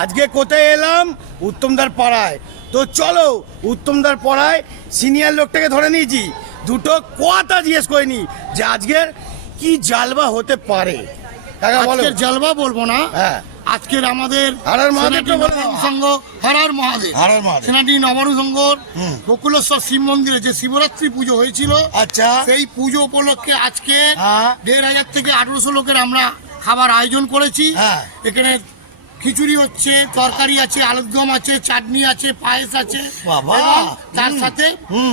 আজকে কোথায় এলাম? উত্তমদার পাড়ায়। তো চলো উত্তমদার পাড়ায় সিনিয়র লোকটাকে ধরে নিয়েছি, দুটো কথা জিজ্ঞেস করে নি যে আজকের কি জালবা হতে পারে। আজকের জালবা বলবো না, হ্যাঁ আজকের আমাদের হারার মহাদেব সংঘ হারার মহাদেব সেনাটি নবারু সংঘর বকুলেশ্বর শিব মন্দিরে যে শিবরাত্রি পুজো হয়েছিল, আচ্ছা সেই পুজো উপলক্ষে আজকে হ্যাঁ 1500 থেকে 1800 লোকের আমরা খাবার আয়োজন করেছি। হ্যাঁ এখানে খিচুড়ি হচ্ছে, তরকারি আছে, আলুর দম আছে, চাটনি আছে, পায়েস আছে, বাবা, এবং তার সাথে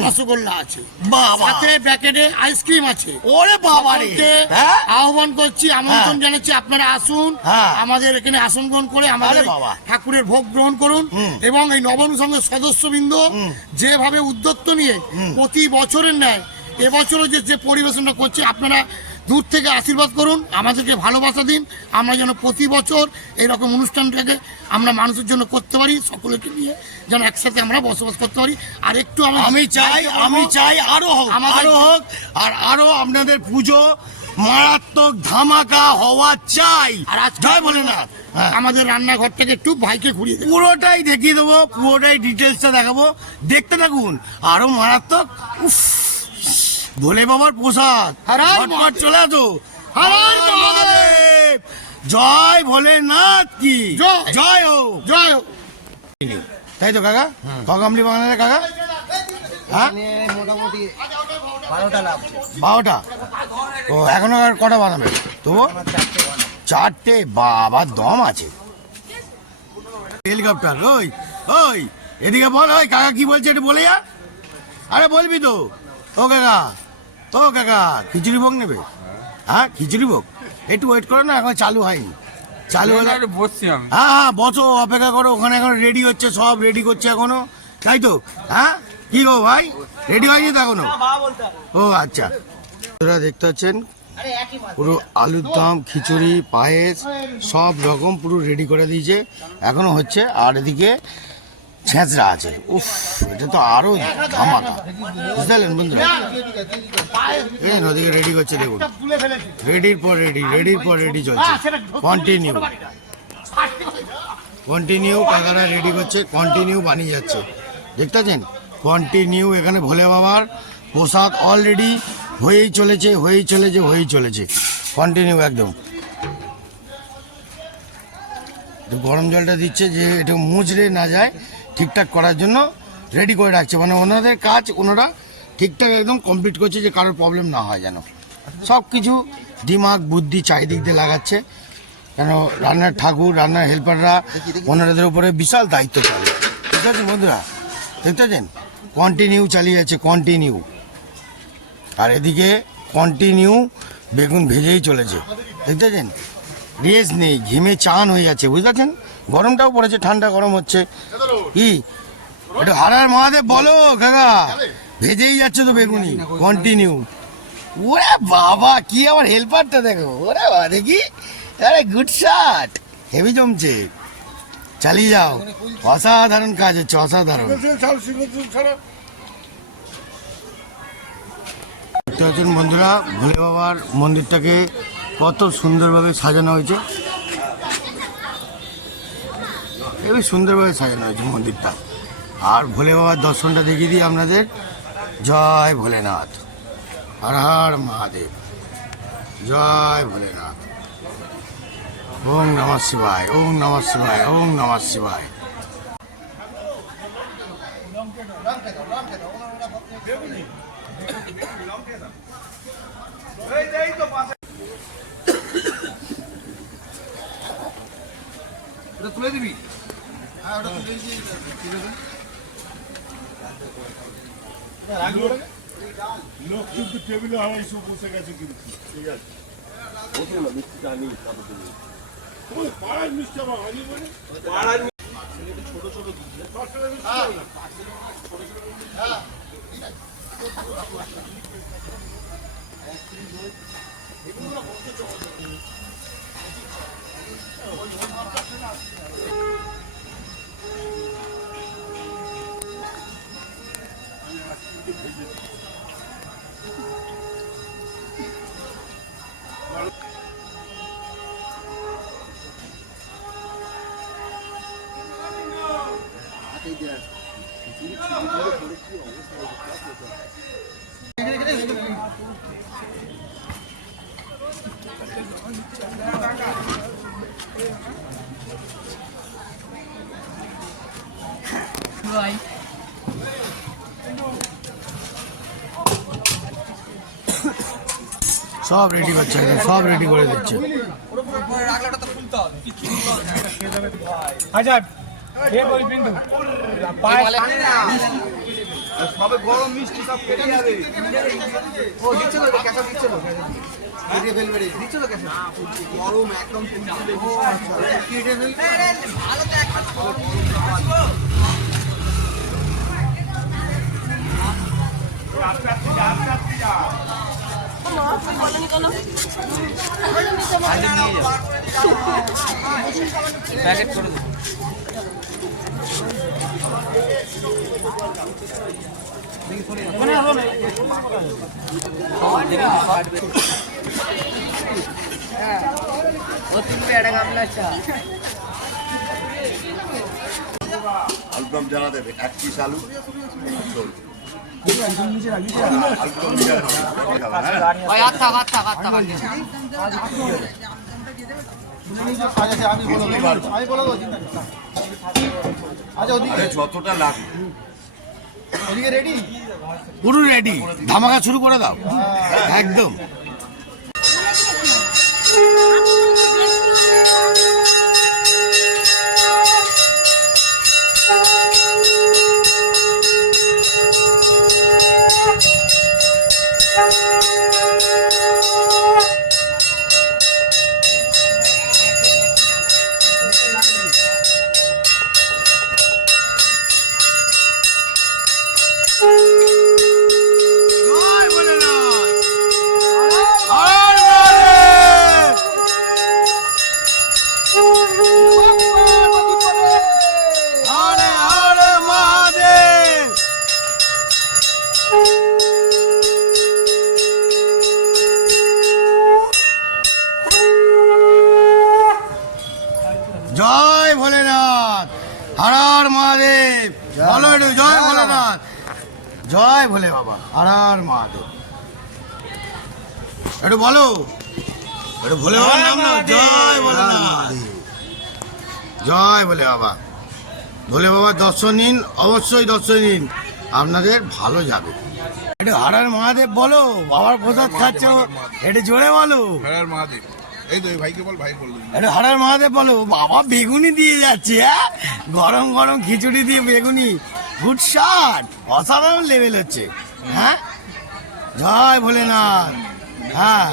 রসগোল্লা আছে, বাবা, সাথে প্যাকেটে আইসক্রিম আছে। ওরে বাবা রে, সকলকে হ্যাঁ আহ্বান করছি, আমন্ত্রণ জানাচ্ছি, আপনারা আসুন, হ্যাঁ আমাদের এখানে আসন গ্রহণ করে আমাদের আরে বাবা। ঠাকুরের ভোগ গ্রহণ করুন। এবং এই নবান্ন সংঘের সদস্যবৃন্দ যেভাবে উদ্যোক্ত নিয়ে প্রতি বছরের ন্যায় এবছরও যে পরিবেশনটা করছে, আপনারা দূর থেকে আশীর্বাদ করুন, আমাদেরকে ভালোবাসা দিন, আমরা যেন প্রতি বছর এইরকম অনুষ্ঠানটাকে আমরা মানুষের জন্য করতে পারি, সকলকে নিয়ে যেন একসাথে আমরা বসবাস করতে পারি। আর একটু আমি চাই আরো হোক, আরো হোক, আর আরো আপনাদের পুজো মারাত্মক ধামাকা হওয়া চাই। আর আজকে জয় বলে না আমাদের রান্নাঘর থেকে একটু ভাইকে ঘুরিয়ে দেবো, পুরোটাই দেখিয়ে দেবো, পুরোটাই ডিটেলসটা দেখাবো, দেখতে থাকুন। আরো মারাত্মক, উফ, ভোলে বাবার প্রসাদ, ঝটপট চলে আসো। হর হর মহাদেব, জয় ভোলেনাথ কি জয় হোক, জয় হোক। তাই তো কাকা, কগামলি বাগানের কাকা, হ্যাঁ মোটামুটি 12টা লাগছে। 12টা? ও এখনো আর কটা বানাবে তবু? 4টে? বাবা দম আছে। হেলিকপ্টার, ওই ওই এদিকে বল, ওই কাকা কি বলছে একটু বলে যা। আরে বলবি তো। ও কাকা, ও কাকা, খিচুড়ি ভোগ নেবে? হ্যাঁ খিচুড়ি ভোগ, একটু ওয়েট করো না, এখন চালু হয়নি। চালু হলে বসছি আমি। হ্যাঁ হ্যাঁ বসো, অপেক্ষা করো, ওখানে এখন রেডি হচ্ছে, সব রেডি করছে এখনো, তাই তো? হ্যাঁ কি গো ভাই, রেডি হয়নি তো এখনো? ও আচ্ছা, তোরা দেখতে পাচ্ছেন পুরো আলুর দম, খিচুড়ি, পায়েস সব রকম পুরো রেডি করে দিয়েছে, এখনো হচ্ছে। আর এদিকে ছেঁচড়া আছে, উফ এটা তো আরো ধামাকা, বুঝতে পারলেন বন্ধুরা? এই ওদিকে রেডি করছে, দেখুন রেডির পর রেডি, রেডির পর রেডি চলছে, কন্টিনিউ কন্টিনিউ, কাকারা রেডি করছে, কন্টিনিউ বানিয়ে যাচ্ছে, দেখতে পাচ্ছেন কন্টিনিউ। এখানে ভোলে বাবার প্রসাদ অলরেডি হয়েই চলেছে, হয়েই চলেছে, হয়েই চলেছে, কন্টিনিউ একদম। গরম জলটা দিচ্ছে যে এটা মুচড়ে না যায়, ঠিকঠাক করার জন্য রেডি করে রাখছে, মানে ওনাদের কাজ ওনারা ঠিকঠাক একদম কমপ্লিট করছে, যে কারোর প্রবলেম না হয় যেন। সব কিছু দিমাগ বুদ্ধি চারিদিক দিয়ে লাগাচ্ছে, কেন রান্নার ঠাকুর, রান্নার হেল্পাররা ওনাদের উপরে বিশাল দায়িত্ব চলে, ঠিক আছে বন্ধুরা? দেখতে পাচ্ছেন কন্টিনিউ চালিয়ে যাচ্ছে, কন্টিনিউ। আর এদিকে কন্টিনিউ বেগুন ভেজেই চলেছে, দেখতে পাচ্ছেন রেস্ট নেই, ঘেমে চান হয়ে যাচ্ছে, বুঝতে পারছেন? গরমটাও পড়েছে, ঠান্ডা গরম হচ্ছে। কি একটু হারার মহাদেব বলো কাকা, ভেজেই যাচ্ছে তো বেগুনি কন্টিনিউ। ওরে বাবা, কি আমার হেল্পারটা দেখো, ওরে বাবা দেখি, আরে গুড শট, হেভি জমছে, চালিয়ে যাও, অসাধারণ কাজ হচ্ছে, অসাধারণ। দেখতে পাচ্ছেন বন্ধুরা, ভোলে বাবার মন্দিরটাকে কত সুন্দরভাবে সাজানো হয়েছে, খুবই সুন্দরভাবে সাজানো হয়েছে মন্দিরটা। আর ভোলে বাবার দর্শনটা দেখিয়ে দিই আপনাদের। জয় ভোলেনাথ, হর হর মহাদেব, জয় ভোলেনাথ, ওম নমঃ শিবায়, ওম নমঃ শিবায়, ওম নমঃ শিবায়। তুলে দিবি? লোক কিন্তু টেবিলে আমার সব বসে গেছে, কিন্তু ঠিক আছে ওই পাড়ার মিষ্টি আমার হয়নি বলে পাড়ার ছোট ছোট সব রেডি করছে একদম, সব রেডি করে দিচ্ছে। সবে গরম মিষ্টি সব কেটে যাবে। ও দিচ্ছে তো ক্যাসা দিচ্ছে তো কেটে ফেলবে রে, দিচ্ছে তো ক্যাসা গরম একদম কেটে ফেলবে ভালো তো একটা প্যাকেট করে দেবো। আলুদম জানা দেবে 1 পিস আলু যতটা লাগবে পুরো রেডি, ধামাকা শুরু করে দাও একদম। জয় ভোলেনাথ, হর হর মহাদেব, বলো একটু জয় ভোলেনাথ, জয় ভোলে বাবা, হর হর মহাদেব, একটু বলো, একটু ভোলে বাবার নাম নাও, জয় ভোলেনাথ, জয় ভোলে বাবা। ভোলে বাবার দর্শন নিন, অবশ্যই দর্শন নিন, আপনাদের ভালো যাবে। একটু হর হর মহাদেব বলো, বাবার প্রসাদ খাচ্ছ, একটু জোরে বলো। হর মহাদেব। এই তো এই ভাইকে বল, ভাই বললো। এটা হর হর মহাদেব বলো। বাবা বেগুনি দিয়ে যাচ্ছে, হ্যাঁ, গরম গরম খিচুড়ি দিয়ে বেগুনি, গুড শট, অসাধারণ লেভেল হচ্ছে। হ্যাঁ, জয় ভোলেনাথ, হ্যাঁ,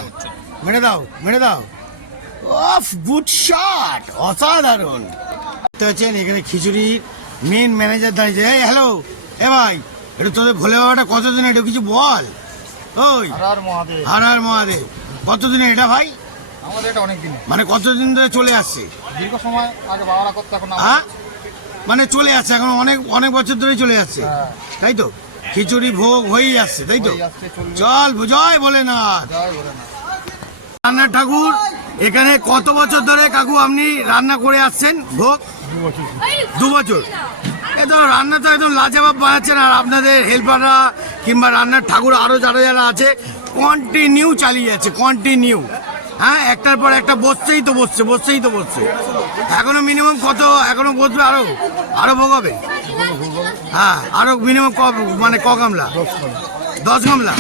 মেরে দাও মেরে দাও, অফ গুড শট, অসাধারণ। দেখতে পাচ্ছেন এখানে খিচুড়ি মেন ম্যানেজার দাঁড়িয়েছে। এই হ্যালো, এ ভাই, একটু তোদের ভোলে বাবাটা কতদিন, একটু কিছু বল। ওই হর হর মহাদেব, কতদিনে এটা ভাই? আমাদের এটা অনেক দিন, মানে কতদিন ধরে চলে আসছে? দীর্ঘ সময় আগে বাবারা করতে, এখন হ্যাঁ, মানে চলে আসছে এখন, অনেক অনেক বছর ধরেই চলে আসছে, তাই তো? খিচুড়ি ভোগ হয়েই আসছে, তাই তো? চল জয় ভোলেনাথ। রান্নার ঠাকুর এখানে কত বছর ধরে কাকু আপনি রান্না করে আসছেন ভোগ? 2 বছর। এ তো রান্না তো একদম লাজবাব বানাচ্ছেন, আর আপনাদের হেল্পাররা কিংবা রান্নার ঠাকুর আরও যারা যারা আছে কন্টিনিউ চালিয়ে যাচ্ছে, কন্টিনিউ। হ্যাঁ, একটার পর একটা বসছেই তো বসছে, বসছেই তো বসছে। এখনো মিনিমাম কত এখনো বসবে? আরো ভোগ হবে? হ্যাঁ, আরো মিনিমাম মানে ক গামলা? 10 গামলা,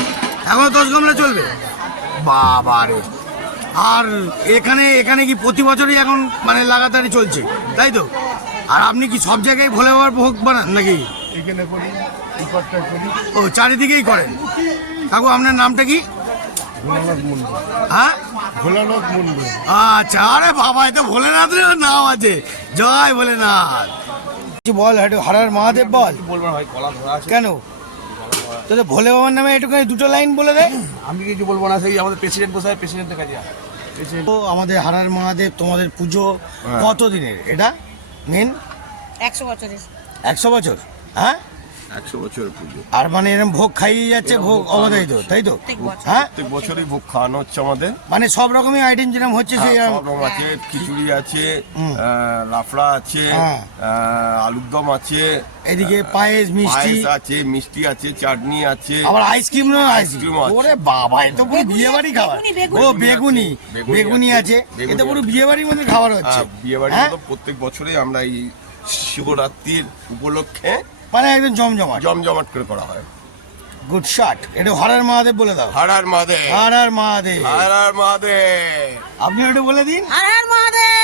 এখনো 10 গামলা চলবে? বাবা রে। আর এখানে এখানে কি প্রতি বছরই এখন মানে লাগাতারই চলছে, তাই তো? আর আপনি কি সব জায়গায় ভোলে বাবার ভোগ বানান নাকি? ও, চারিদিকেই করেন। কাকু আপনার নামটা কি? হ্যাঁ, ভোলানাথ মুন্ডু। আচ্ছা, আরে বাবা, এ তো ভোলেনাথের নাম আছে, জয় ভোলেনাথ। বল একটু হর হর মহাদেব বল। বলবো ভাই, গলা ধরা আছে। কেন তোদের ভোলে বাবার নামে একটুখানি 2টো লাইন বলে দে। আমি কিছু বলবো না, সেই আমাদের প্রেসিডেন্ট বসে, প্রেসিডেন্টের কাছে তো আমাদের হর হর মহাদেব তোমাদের পুজো কত দিনের এটা মেন? 100 বছরের। 100 বছর? হ্যাঁ, 100 বছরের পুজো। আর মানে এরকম ভোগ খাইয়ে যাচ্ছে, ভোগ অবদায়িত, তাই তো? হ্যাঁ, প্রত্যেক বছরই ভোগ খাওয়ানো হচ্ছে আমাদের। মানে সব রকমই আইটেম যেরকম হচ্ছে সেই সব রকম আছে, খিচুড়ি আছে, লাফড়া আছে, হ্যাঁ। আলুর দম আছে, এদিকে পায়েস, মিষ্টি, পায়েস আছে, মিষ্টি আছে, চাটনি আছে, আবার আইসক্রিম না, আইসক্রিম। আইসক্রিম আছে। ওরে বাবা, এ তো পুরো বিয়ে বাড়ি খাবার। ও বেগুনি, বেগুনি আছে, এ তো পুরো বিয়ে বাড়ির মধ্যে খাবার হচ্ছে। বিয়ে বাড়ি হ্যাঁ? তো প্রত্যেক বছরই আমরা এই শিবরাত্রির উপলক্ষে মানে একদম জমজমাট, জমজমাট করে করা হয়। Good shot. এটা হরার মহাদেব বলে দাও। হারার মাদে, হরার মহাদেব। হারার মাদে। আপনি একটু বলে দিন। হর হর মহাদেব।